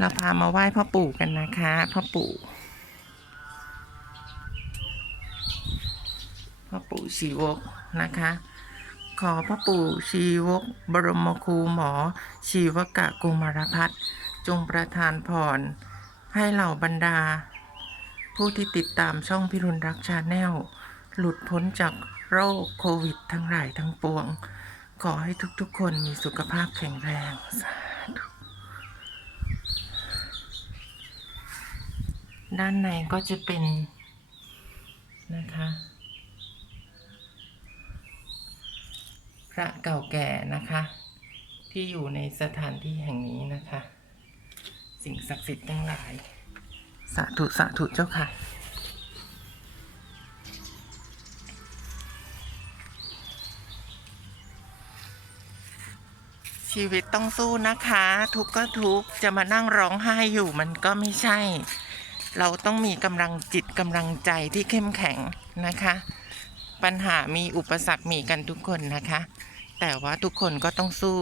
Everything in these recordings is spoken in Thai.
เราพามาไหว้พ่อปู่กันนะคะ พ่อปู่ พ่อปู่ชีวกนะคะ ขอพ่อปู่ชีวก บรมครูหมอ ชีวกะกุมารพัฒน์จงประทานพรให้เหล่าบรรดา ผู้ที่ติดตามช่องพิรุณรักชาแนลหลุดพ้นจากโรคโควิดทั้งหลายทั้งปวง ขอให้ทุกๆคนมีสุขภาพแข็งแรงสาธุ ด้านในก็จะเป็นนะคะ พระเก่าแก่นะคะ ที่อยู่ในสถานที่แห่งนี้นะคะ สิ่งศักดิ์สิทธิ์ทั้งหลาย สาธุสาธุเจ้าค่ะชีวิตต้องสู้นะคะ ทุกข์ก็ทุกข์จะมานั่งร้องไห้อยู่มันก็ไม่ใช่ เราต้องมีกำลังจิตกำลังใจที่เข้มแข็งนะคะ ปัญหามีอุปสรรคมีกันทุกคนนะคะ แต่ว่าทุกคนก็ต้องสู้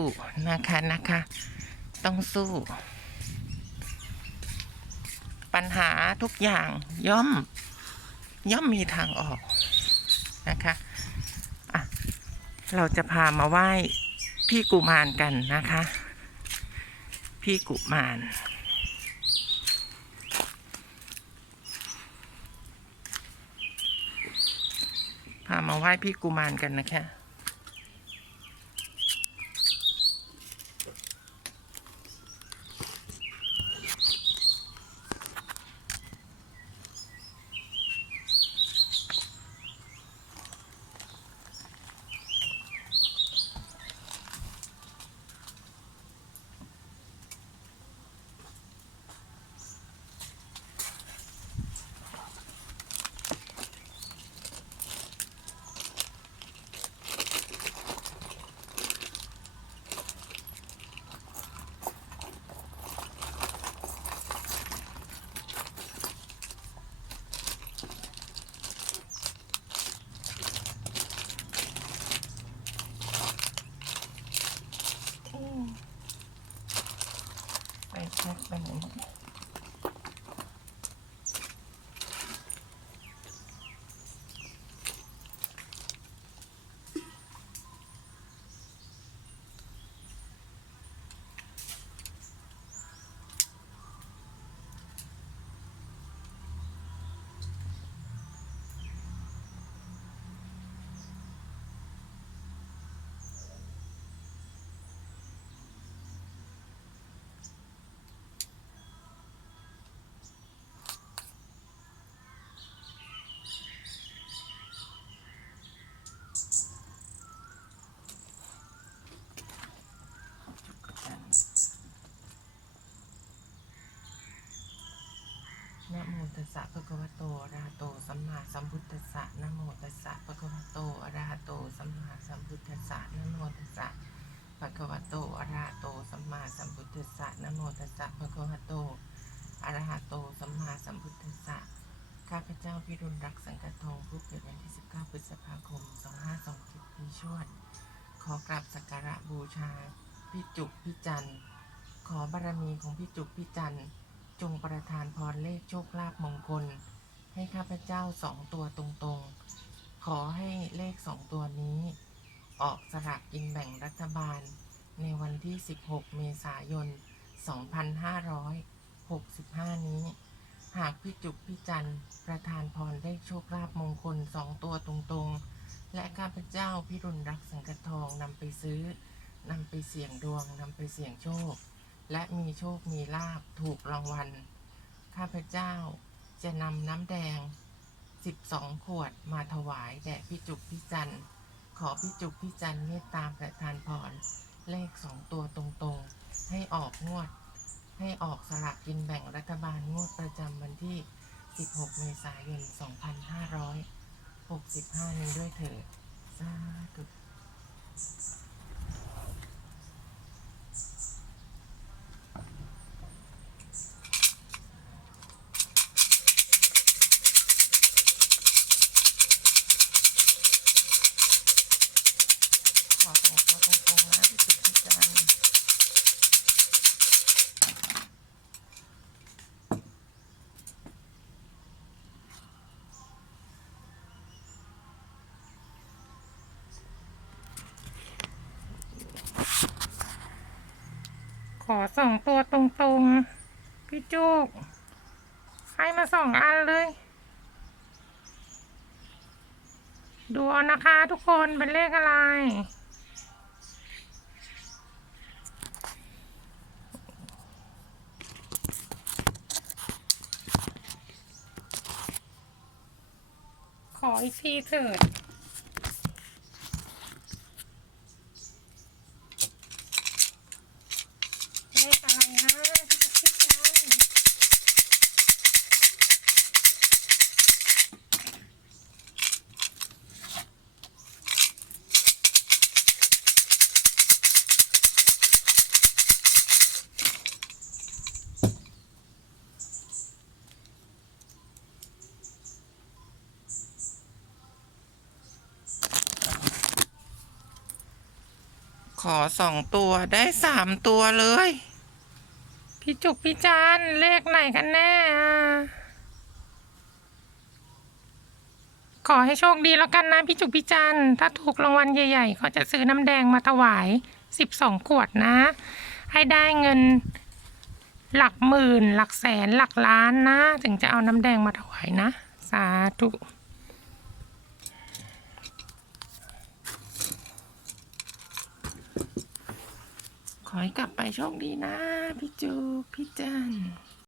นะคะนะคะ ต้องสู้ ปัญหาทุกอย่างย่อมย่อมมีทางออกนะคะอะเราจะพามาไหว้พี่กุมารกันนะคะ พี่กุมาร พามาไหว้พี่กุมารกันนะคะ ตัสสะภะคะวะโตอะระหะโตสัมมาสัมพุทธัสสะนะโมตัสสะภะคะวะโตอะระหะโตสัมมาสัมพุทธัสสะนะโมตัสสะภะคะวะโตอะระหะโตสัมมาสัมพุทธัสสะนะโมตัสสะภะคะวะโตอะระหะโตสัมมาสัมพุทธัสสะข้าพเจ้าพิรุณรักสังกัดทองผู้เกิดวันที่ 19 พฤษภาคม 2527 ปีชวด ขอกราบสักการะบูชาพี่จุกพี่จันทร์ขอบารมีของพี่จุกพี่จันทร์ จงประทานพรเลขโชคลาภมงคล ให้ข้าพเจ้าสองตัวตรงๆ ขอให้เลขสองตัวนี้ ออกสลากกินแบ่งรัฐบาล ในวันที่ 16 เมษายน 2565 นี้ หากพี่จุกพี่จันประทานพรเลขโชคลาภมงคลสองตัวตรงๆ และข้าพเจ้าพิรุณรักสังกทองนำไปซื้อนำไปเสี่ยงดวงนำไปเสี่ยงโชค และมีโชคมีลาบถูกรางวัล ข้าพเจ้าจะนำน้ำแดง 12 ขวดมาถวายแด่พี่จุกพี่จัน ขอพี่จุกพี่จันเมตตาประทานพรเลขสองตัวตรงๆ ให้ออกงวด ให้ออกสลากกินแบ่งรัฐบาลงวดประจำวันที่ 16 เมษายน 2565 นี้ด้วยเถิดสาธุ บองตัวตรงๆนะพี่สุดที่จันขอส่งตัวตรงๆ พี่จุกให้มาส่งอันเลยดูนะคะทุกคนเป็นเลขอะไร อีกทีเถิดเลขอะไรนะพี่จุก ขอสองตัวได้สามตัวเลย พี่จุกพี่จันเลขไหนกันแน่ ขอให้โชคดีแล้วกันนะพี่จุกพี่จันถ้าถูกรางวัลใหญ่ๆ ก็จะซื้อน้ำแดงมาถวายสิบสองขวดนะ ให้ได้เงินหลักหมื่น หลักแสนหลักล้านนะ ถึงจะเอาน้ำแดงมาถวายนะ สาธุ ขอให้กลับไปโชคดีนะ พี่จู พี่จัน